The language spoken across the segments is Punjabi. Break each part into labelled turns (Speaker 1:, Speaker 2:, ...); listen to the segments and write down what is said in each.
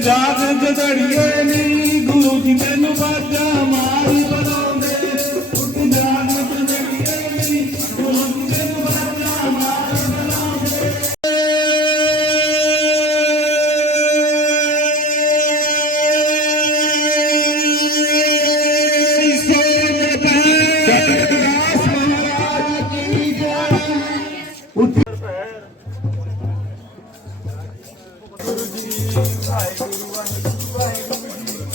Speaker 1: ਜਾਗ ਜਿੰਦੜੀਏ ਨੀ ਗੁਰੂ ਜੀ ਤੈਨੂੰ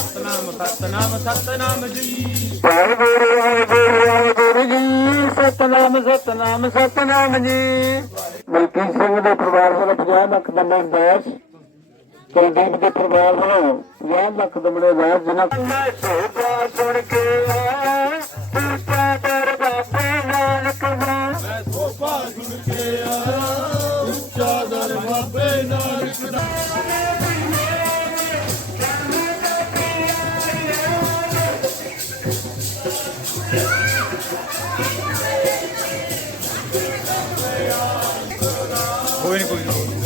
Speaker 1: ਸਤਨਾਮ ਸਤਨਾਮ ਸਤਨਾਮ ਜੀ।
Speaker 2: ਵਾਹਿਗੁਰੂ ਵਾਹਿਗੁਰੂ ਜੀ ਸਤਨਾਮ ਸਤਨਾਮ ਸਤਨਾਮ ਜੀ। ਮਲਕੀਤ ਸਿੰਘ ਦੇ ਪਰਿਵਾਰ ਵੱਲੋਂ 50 ਲੱਖ ਦਾ ਮੈਂ ਦਾਸ ਕੁਲਦੀਪ ਦੇ ਪਰਿਵਾਰ ਵੱਲੋਂ 50 ਲੱਖ ਦਾ ਮੈਂ ਦਾਸ ਜਿਨ੍ਹਾਂ ਮੈਂ ਸੋਭਾ ਸੁਣ ਕੇ ਆਇਆ ਤੂੰ ਦਰ ਬਾਬੇ ਨਾਨਕ ਦਾ।
Speaker 1: ਮੈਂ ਸੋਭਾ ਸੁਣ ਕੇ ਆਇਆ ਤੂੰ ਦਰ ਬਾਬੇ ਨਾਨਕ ਦਾ। ਕੋਈ ਨਹੀਂ ਕੋਈ